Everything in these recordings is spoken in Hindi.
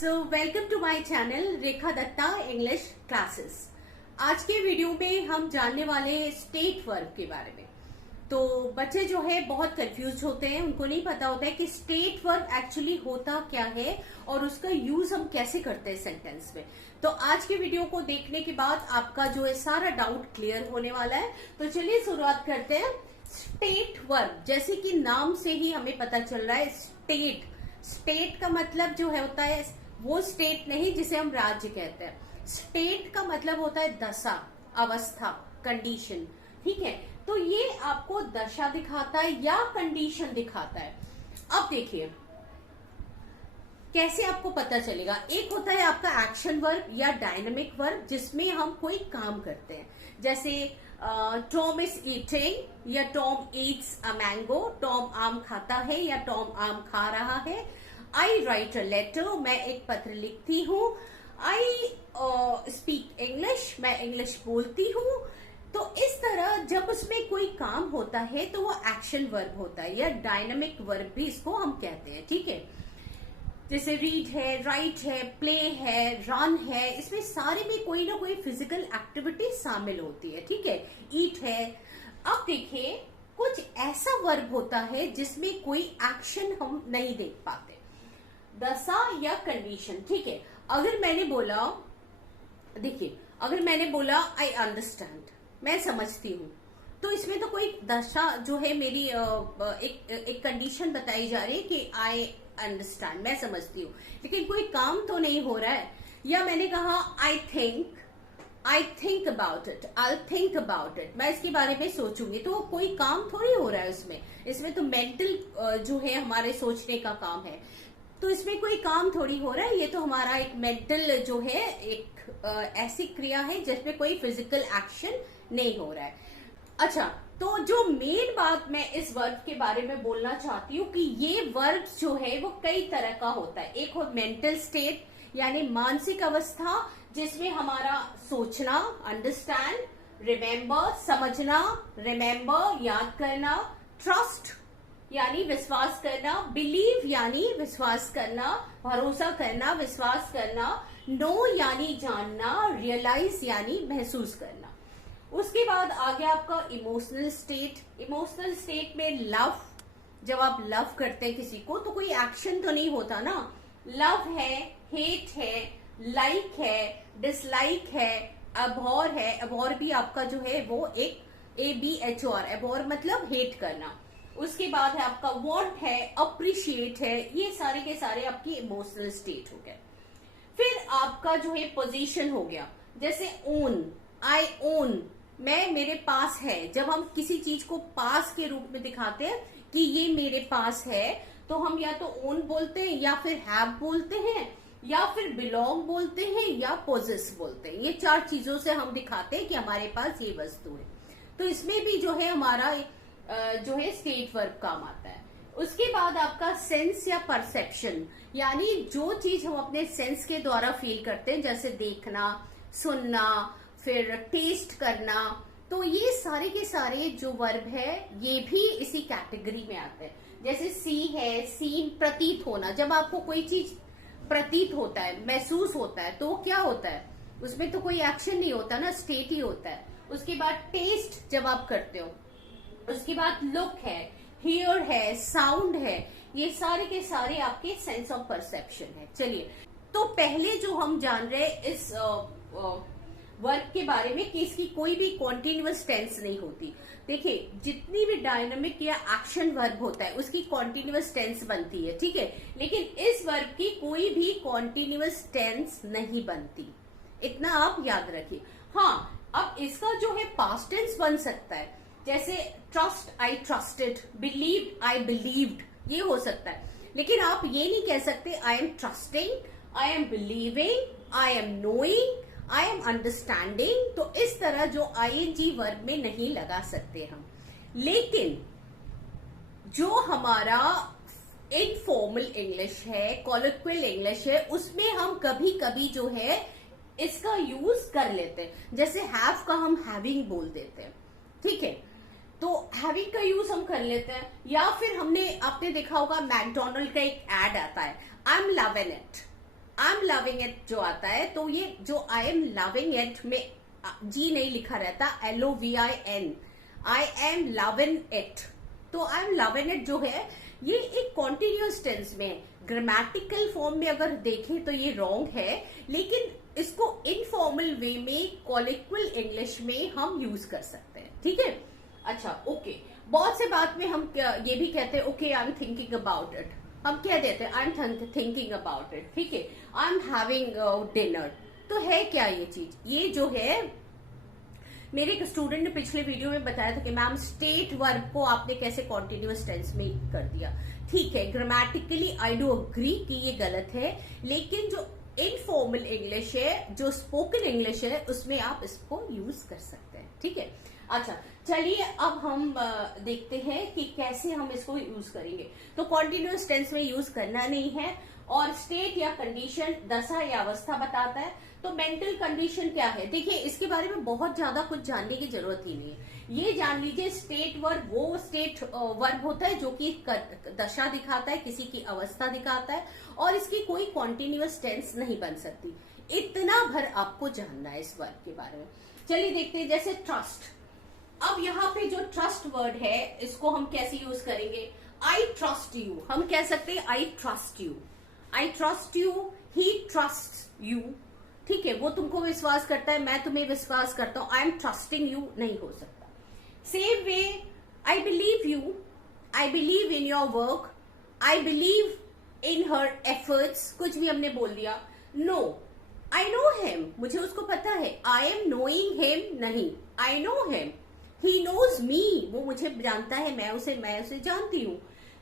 So welcome to my channel Rekha Datta English classes. आज के वीडियो में हम जानने वाले हैं स्टेट वर्ब के बारे में। तो बच्चे जो है बहुत कंफ्यूज होते हैं, उनको नहीं पता होता है कि स्टेट वर्ब एक्चुअली होता क्या है और उसका यूज हम कैसे करते हैं सेंटेंस में। तो आज के वीडियो को देखने के बाद आपका जो है सारा डाउट क्लियर होने वाला है। तो चलिए शुरुआत करते हैं। स्टेट वर्ब, जैसे कि नाम से ही हमें पता चल रहा है, स्टेट का मतलब जो है होता है वो स्टेट नहीं जिसे हम राज्य कहते हैं। स्टेट का मतलब होता है दशा, अवस्था, कंडीशन। ठीक है, तो ये आपको दशा दिखाता है या कंडीशन दिखाता है। अब देखिए कैसे आपको पता चलेगा। एक होता है आपका एक्शन वर्ब या डायनामिक वर्ब, जिसमें हम कोई काम करते हैं, जैसे टॉम इज ईटिंग या Tom Yeats a mango, Tom आम खाता है या टॉम आम खा रहा है। आई राइट अ लेटर, मैं एक पत्र लिखती हूँ। आई स्पीक इंग्लिश, मैं इंग्लिश बोलती हूँ। तो इस तरह जब उसमें कोई काम होता है तो वो एक्शन वर्ब होता है या डायनामिक वर्ब भी इसको हम कहते हैं। ठीक है, जैसे रीड है, राइट है, प्ले है, रन है, इसमें सारे में कोई ना कोई फिजिकल एक्टिविटी शामिल होती है। ठीक है, ईट है। अब देखिए कुछ ऐसा वर्ब होता है जिसमें कोई एक्शन हम नहीं देख पाते, दशा या कंडीशन। ठीक है, अगर मैंने बोला, देखिए अगर मैंने बोला आई अंडरस्टैंड, मैं समझती हूँ, तो इसमें तो कोई दशा जो है मेरी एक कंडीशन बताई जा रही है कि आई अंडरस्टैंड, मैं समझती हूँ, लेकिन कोई काम तो नहीं हो रहा है। या मैंने कहा I think about it, I think about it, मैं इसके बारे में सोचूंगी, तो कोई काम थोड़ी हो रहा है उसमें। इसमें तो मेंटल जो है हमारे सोचने का काम है, तो इसमें कोई काम थोड़ी हो रहा है। ये तो हमारा एक मेंटल जो है एक ऐसी क्रिया है जिसमें कोई फिजिकल एक्शन नहीं हो रहा है। अच्छा, तो जो मेन बात मैं इस वर्ब के बारे में बोलना चाहती हूँ कि ये वर्ब जो है वो कई तरह का होता है। एक हो मेंटल स्टेट यानी मानसिक अवस्था, जिसमें हमारा सोचना, अंडरस्टैंड, रिमेम्बर, समझना, रिमेम्बर, याद करना, ट्रस्ट यानी विश्वास करना, बिलीव यानी विश्वास करना, भरोसा करना, विश्वास करना, नो यानी जानना, रियलाइज यानी महसूस करना। उसके बाद आ गया आपका इमोशनल स्टेट। इमोशनल स्टेट में लव, जब आप लव करते हैं किसी को तो कोई एक्शन तो नहीं होता ना। लव है, हेट है, लाइक है, डिसलाइक है, अबॉर है। अबॉर भी आपका जो है वो एक ABHOR, अबॉर मतलब हेट करना। उसके बाद है आपका वांट है, अप्रिशिएट है, ये सारे के सारे आपकी इमोशनल स्टेट हो गए। फिर आपका जो है पोजीशन हो गया, जैसे ओन, आई ओन, मैं, मेरे पास है। जब हम किसी चीज को पास के रूप में दिखाते हैं कि ये मेरे पास है, तो हम या तो ओन बोलते हैं या फिर हैव बोलते हैं या फिर बिलोंग बोलते हैं या पोजेस बोलते हैं। ये चार चीजों से हम दिखाते हैं कि हमारे पास ये वस्तु है। तो इसमें भी जो है हमारा जो है स्टेट वर्ब काम आता है। उसके बाद आपका सेंस या परसेप्शन, यानी जो चीज हम अपने सेंस के द्वारा फील करते हैं, जैसे देखना, सुनना, फिर टेस्ट करना। तो ये सारे के सारे जो वर्ब है ये भी इसी कैटेगरी में आते हैं। जैसे सी है, सीन, प्रतीत होना, जब आपको कोई चीज प्रतीत होता है, महसूस होता है, तो क्या होता है, उसमें तो कोई एक्शन नहीं होता ना, स्टेट ही होता है। उसके बाद टेस्ट जब आप करते हो, उसके बाद लुक है, हियर है, साउंड है, ये सारे के सारे आपके सेंस ऑफ परसेप्शन है। चलिए, तो पहले जो हम जान रहे हैं इस वर्ब के बारे में कि इसकी कोई भी कॉन्टिन्यूअस टेंस नहीं होती। देखिए जितनी भी डायनामिक या एक्शन वर्ब होता है उसकी कॉन्टिन्यूअस टेंस बनती है। ठीक है, लेकिन इस वर्ब की कोई भी कॉन्टिन्यूअस टेंस नहीं बनती, इतना आप याद रखिए। हाँ, अब इसका जो है पास्ट टेंस बन सकता है, जैसे ट्रस्ट, आई ट्रस्टेड, बिलीव, आई बिलीव्ड, ये हो सकता है। लेकिन आप ये नहीं कह सकते I am trusting, I am believing, I am knowing, I am understanding. तो इस तरह जो ING वर्ब में नहीं लगा सकते हम। लेकिन जो हमारा इनफॉर्मल इंग्लिश है, कॉलोक्वियल इंग्लिश है, उसमें हम कभी कभी जो है इसका यूज कर लेते हैं। जैसे हैव का हम हैविंग बोल देते हैं। ठीक है, तो हैविंग का यूज हम कर लेते हैं। या फिर आपने देखा होगा मैकडोनल्ड का एक एड आता है, I am loving it, I am loving it जो आता है, तो ये जो आई एम लविंग इट में जी नहीं लिखा रहता, LOVIN, I am loving it. तो आई एम लविंग इट जो है ये एक कॉन्टिन्यूअस टेंस में, ग्रामेटिकल फॉर्म में अगर देखें तो ये रॉन्ग है, लेकिन इसको इनफॉर्मल वे में कॉलिक्वल इंग्लिश में हम यूज कर सकते हैं। ठीक है, अच्छा ओके। बहुत से बात में हम ये भी कहते हैं okay I am thinking about it, हम कह देते हैं I am thinking about it. ठीक है, आई एम हैविंग डिनर। तो है क्या ये चीज? ये जो है मेरे एक स्टूडेंट ने पिछले वीडियो में बताया था कि मैम स्टेट वर्ब को आपने कैसे कॉन्टिन्यूअस टेंस में कर दिया। ठीक है, ग्रामेटिकली आई डू अग्री कि ये गलत है, लेकिन जो इनफॉर्मल इंग्लिश है, जो स्पोकन इंग्लिश है, उसमें आप इसको यूज कर सकते हैं। ठीक है, अच्छा चलिए अब हम देखते हैं कि कैसे हम इसको यूज करेंगे। तो कॉन्टिन्यूअस टेंस में यूज करना नहीं है, और स्टेट या कंडीशन दशा या अवस्था बताता है। तो मेंटल कंडीशन क्या है? देखिए इसके बारे में बहुत ज्यादा कुछ जानने की जरूरत ही नहीं है। ये जान लीजिए स्टेट वर्ब वो स्टेट वर्ब होता है जो कि दशा दिखाता है, किसी की अवस्था दिखाता है, और इसकी कोई कॉन्टिन्यूअस टेंस नहीं बन सकती। इतना भर आपको जानना है इस वर्ब के बारे में। चलिए देखते हैं, जैसे ट्रस्ट। अब यहाँ पे जो ट्रस्ट वर्ड है इसको हम कैसे यूज करेंगे? आई ट्रस्ट यू, हम कह सकते हैं I trust you, I trust you, he trust you. ठीक है, वो तुमको विश्वास करता है, मैं तुम्हें विश्वास करता हूं, आई एम ट्रस्टिंग यू नहीं हो सकता। Same way I believe you, I believe in your work, I believe in her efforts, कुछ भी हमने बोल दिया। नो, आई नो हिम, मुझे उसको पता है, आई एम नोइंग हिम नहीं, I know him, he knows me, वो मुझे जानता है, मैं उसे जानती हूं।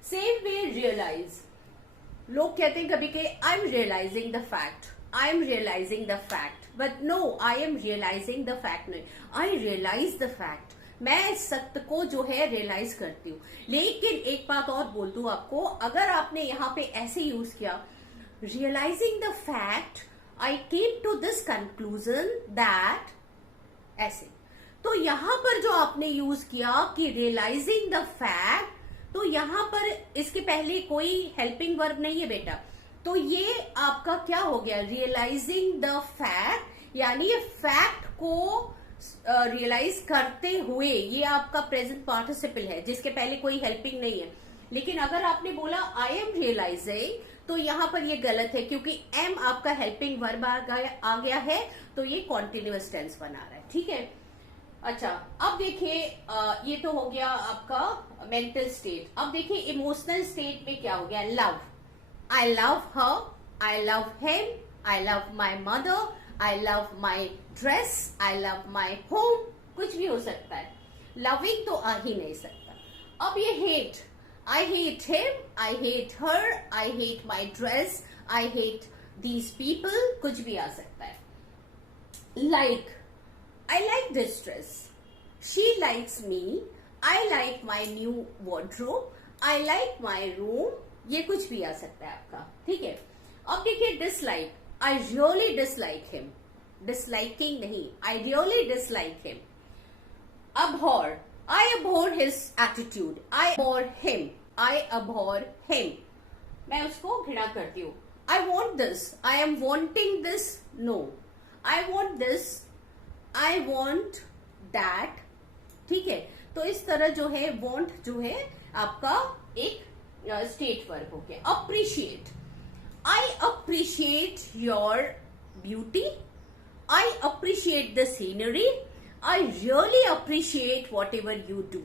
सेम वे रियलाइज, लोग कहते हैं कभी कि I am realising the fact, I am realising the fact, but no, I am realising the fact नहीं, आई रियलाइज द फैक्ट, मैं इस सत्य को जो है रियलाइज करती हूँ। लेकिन एक बात और बोल दूं आपको, अगर आपने यहाँ पे ऐसे यूज किया realising the fact, I came to this conclusion that, ऐसे, तो यहां पर जो आपने यूज किया कि रियलाइजिंग द फैक्ट, तो यहां पर इसके पहले कोई हेल्पिंग वर्ब नहीं है बेटा, तो ये आपका क्या हो गया? रियलाइजिंग द फैक्ट, यानी फैक्ट को रियलाइज करते हुए, ये आपका प्रेजेंट पार्टिसिपल है जिसके पहले कोई हेल्पिंग नहीं है। लेकिन अगर आपने बोला आई एम रियलाइजिंग, तो यहां पर ये गलत है, क्योंकि एम आपका हेल्पिंग वर्ब आ गया है, तो ये कॉन्टिन्यूअस टेंस बना रहा है। ठीक है, अच्छा अब देखिए ये तो हो गया आपका मेंटल स्टेट। अब देखिए इमोशनल स्टेट में क्या हो गया? Love, I love her, I love him, I love my mother, I love my dress, I love my home, कुछ भी हो सकता है, लविंग तो आ ही नहीं सकता। अब ये hate, I hate him, I hate her, I hate my dress, I hate these people, कुछ भी आ सकता है। Like, I like this dress, she likes me, I like my new wardrobe, I like my room, ये कुछ भी आ सकता है आपका। ठीक है, अब देखिए dislike, I really dislike him, disliking नहीं, I really dislike him। abhor, I abhor his attitude, I abhor him, I abhor him, मैं उसको घृणा करती हूँ। I want this, I am wanting this, no, I want this, I want that। ठीक है, तो इस तरह जो है want जो है आपका एक स्टेट वर्ब हो गया। Appreciate, I appreciate your beauty, I appreciate the scenery, I really appreciate what ever you do.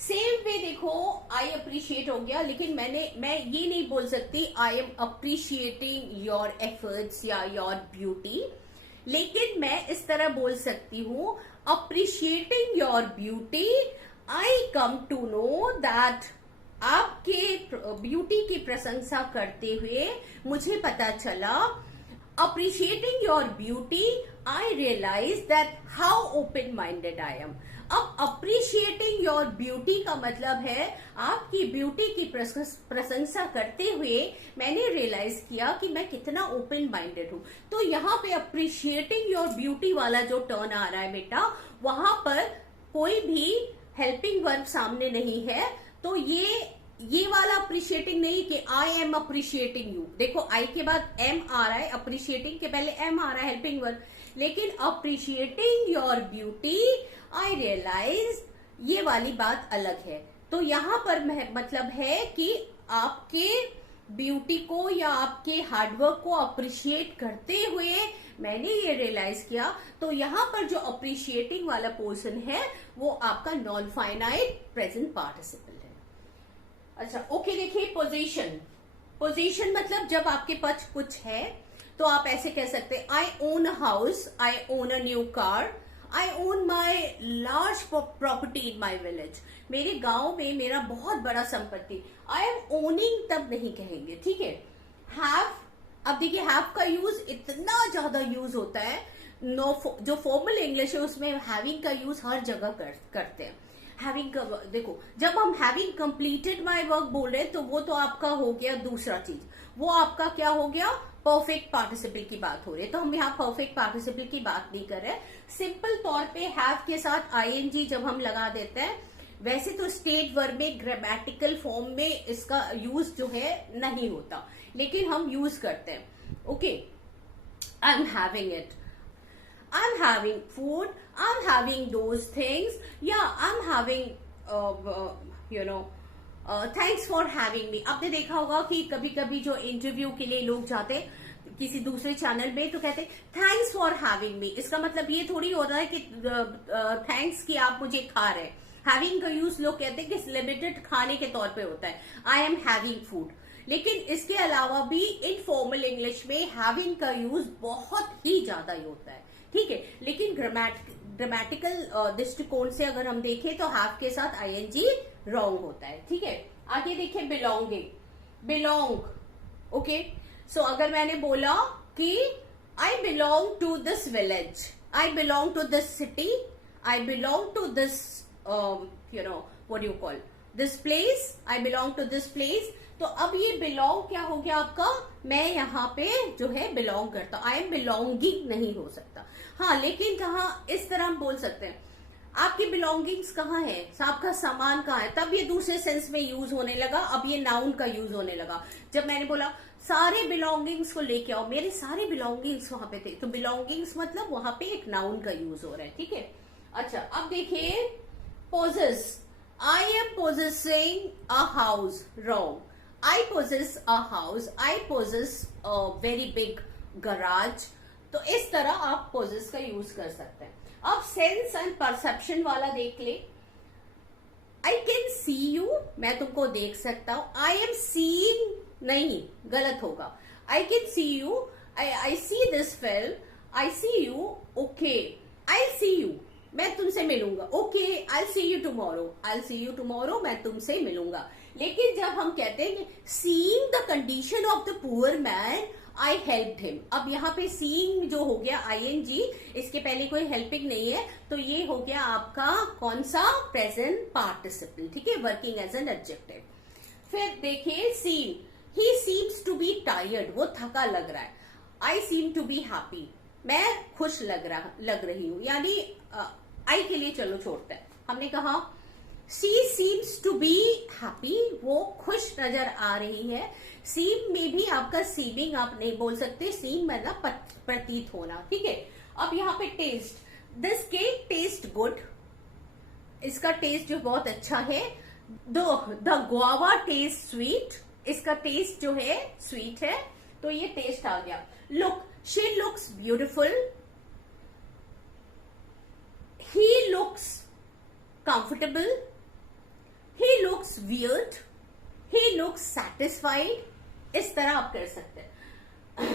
Same way देखो आई अप्रिशिएट हो गया, लेकिन मैं ये नहीं बोल सकती I am appreciating your efforts या योर ब्यूटी, लेकिन मैं इस तरह बोल सकती हूं appreciating your beauty, I come to know that, आपके ब्यूटी की प्रशंसा करते हुए मुझे पता चला, appreciating your beauty, I realise that how open minded I am. अब अप्रिशिएटिंग योर ब्यूटी का मतलब है आपकी ब्यूटी की प्रशंसा करते हुए मैंने रियलाइज किया कि मैं कितना ओपन माइंडेड हूं। तो यहाँ पे अप्रिशिएटिंग योर ब्यूटी वाला जो टर्न आ रहा है बेटा, वहां पर कोई भी हेल्पिंग वर्ब सामने नहीं है, तो ये ये वाला अप्रिशिएटिंग नहीं कि आई एम अप्रिशिएटिंग यू। देखो आई के बाद एम आ रहा है, अप्रिशिएटिंग के पहले एम आ रहा है, हेल्पिंग वर्ब। लेकिन appreciating your beauty I realise, ये वाली बात अलग है। तो यहां पर मतलब है कि आपके ब्यूटी को या आपके हार्डवर्क को अप्रिशिएट करते हुए मैंने ये रियलाइज किया। तो यहां पर जो अप्रिशिएटिंग वाला पोर्शन है वो आपका नॉन फाइनाइट प्रेजेंट पार्टिसिपल है। अच्छा ओके, देखिए पोजीशन। पोजीशन मतलब जब आपके पास कुछ है तो आप ऐसे कह सकते हैं I own a house, I own a new car, I own my large property in my village. मेरे गांव में मेरा बहुत बड़ा संपत्ति। आई एम ओनिंग तब नहीं कहेंगे, ठीक है। हैव, अब देखिए हैव का यूज इतना ज्यादा यूज होता है, जो फॉर्मल इंग्लिश है उसमें हैविंग का यूज हर जगह करते हैं। हैविंग का, देखो जब हम हैविंग कंप्लीटेड माई वर्क बोल रहे हैं तो वो तो आपका हो गया दूसरा चीज, वो आपका क्या हो गया, परफेक्ट पार्टिसिपल की बात हो रही है। तो हम यहाँ परफेक्ट पार्टिसिपल की बात नहीं कर रहे। सिंपल तौर पे हैव के साथ आईएनजी जब हम लगा देते हैं, वैसे तो स्टेट वर्ब में ग्रामेटिकल फॉर्म में इसका यूज जो है नहीं होता, लेकिन हम यूज करते हैं। Okay, I am having it, I'm having food, I'm having those things, yeah, I'm having, thanks for having me। आपने देखा होगा कि कभी कभी जो इंटरव्यू के लिए लोग जाते किसी दूसरे चैनल में तो कहते थैंक्स फॉर हैविंग मी। इसका मतलब ये थोड़ी होता है कि थैंक्स कि आप मुझे खा रहे हैं। हैविंग का यूज लोग कहते हैं कि लिमिटेड खाने के तौर पे होता है, आई एम हैविंग फूड। लेकिन इसके अलावा भी इनफॉर्मल इंग्लिश में हैविंग का यूज बहुत ही ज्यादा ही होता है, ठीक है। लेकिन ग्रामेटिकल दृष्टिकोण से अगर हम देखें तो हैव के साथ आईएनजी रॉन्ग होता है, ठीक है। आगे देखिए बिलोंगिंग, बिलोंग, ओके। सो अगर मैंने बोला कि I belong to this village, I belong to this city, I belong to this what do you call this place, I belong to this place. तो अब ये बिलोंग क्या हो गया आपका, मैं यहाँ पे जो है बिलोंग करता हूं, आई एम बिलोंगिंग नहीं हो सकता। हाँ, लेकिन कहा इस तरह हम बोल सकते हैं आपकी बिलोंगिंग्स कहाँ है, आपका सामान कहाँ है, तब ये दूसरे सेंस में यूज होने लगा। अब ये नाउन का यूज होने लगा। जब मैंने बोला सारे बिलोंगिंग्स को लेके आओ, मेरे सारे बिलोंगिंग्स वहां पे थे, तो बिलोंगिंग्स मतलब वहां पे एक नाउन का यूज हो रहा है, ठीक है। अच्छा अब देखिए possess, I am possessing a house, wrong. I possess a house, I possess a very big garage। तो इस तरह आप possess का यूज कर सकते हैं। अब सेंस एंड परसेप्शन वाला देख ले। I can see you, मैं तुमको देख सकता हूं। I am seeing नहीं, गलत होगा। I can see you, I see this film, I see you, okay, I'll see you, मैं तुमसे मिलूंगा, okay, I'll see you tomorrow, I'll see you tomorrow, मैं तुमसे मिलूंगा। लेकिन जब हम कहते हैं कि seeing the condition of the poor man I helped him, अब यहाँ पे सीइंग जो हो गया आईएनजी, इसके पहले कोई हेल्पिंग नहीं है, तो ये हो गया आपका कौन सा, प्रेजेंट पार्टिसिपल, ठीक है, वर्किंग एज एन एडजेक्टिव। फिर देखिए seem, he seems to be tired, वो थका लग रहा है। I seem to be happy, मैं खुश लग रही हूं, यानी आई के लिए चलो छोड़ते हैं। हमने कहा she seems to be happy, वो खुश नजर आ रही है। सीम में भी आपका सीमिंग आप नहीं बोल सकते, सीम मतलब प्रतीत होना, ठीक है। अब यहाँ पे taste, this cake taste good, इसका टेस्ट जो बहुत अच्छा है। द गुआवा टेस्ट स्वीट, इसका टेस्ट जो है स्वीट है, तो ये टेस्ट आ गया। Look, she looks beautiful, he looks comfortable, he looks weird, he looks satisfied। इस तरह आप कर सकते हैं।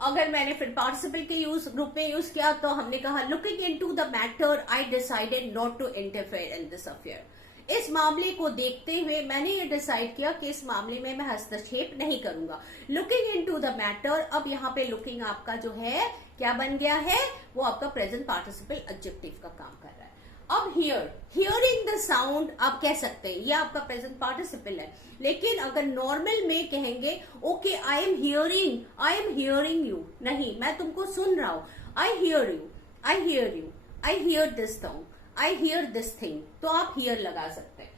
अगर मैंने फिर पार्टिसिपल के ग्रुप में यूज किया तो हमने कहा looking into the matter I decided not to interfere in this affair. इस मामले को देखते हुए मैंने ये डिसाइड किया कि इस मामले में मैं हस्तक्षेप नहीं करूंगा। लुकिंग इनटू द मैटर, अब यहाँ पे लुकिंग आपका जो है क्या बन गया है, वो आपका प्रेजेंट पार्टिसिपल एडजेक्टिव का काम कर रहा है। अब हियर, हियरिंग द साउंड आप कह सकते हैं, ये आपका प्रेजेंट पार्टिसिपल है। लेकिन अगर नॉर्मल में कहेंगे okay I am hearing you, नहीं मैं तुमको सुन रहा हूं, I hear you, I hear you, I hear this thing, I hear this thing, तो आप हियर लगा सकते हैं।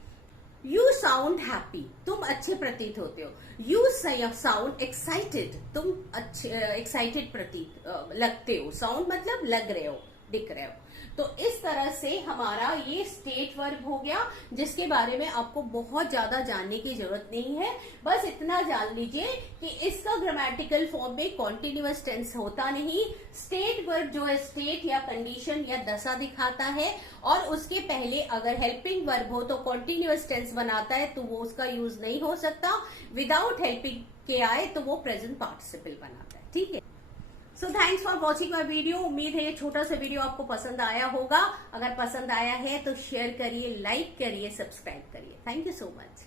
यू साउंड हैप्पी, तुम अच्छे प्रतीत होते हो। यू साउंड एक्साइटेड, तुम अच्छे एक्साइटेड प्रतीत लगते हो। साउंड मतलब लग रहे हो, दिख रहे हो। तो इस तरह से हमारा ये स्टेट वर्ब हो गया, जिसके बारे में आपको बहुत ज्यादा जानने की जरूरत नहीं है। बस इतना जान लीजिए कि इसका ग्रामेटिकल फॉर्म में कॉन्टिन्यूअस टेंस होता नहीं। स्टेट वर्ब जो है स्टेट या कंडीशन या दशा दिखाता है, और उसके पहले अगर हेल्पिंग वर्ब हो तो कॉन्टिन्यूअस टेंस बनाता है, तो वो उसका यूज नहीं हो सकता। विदाउट हेल्पिंग के आए तो वो प्रेजेंट पार्टिसिपल बनाता है। ठीक है। So thanks for watching my video. उम्मीद है ये छोटा सा वीडियो आपको पसंद आया होगा। अगर पसंद आया है तो शेयर करिए, लाइक करिए, सब्सक्राइब करिए। Thank you so much.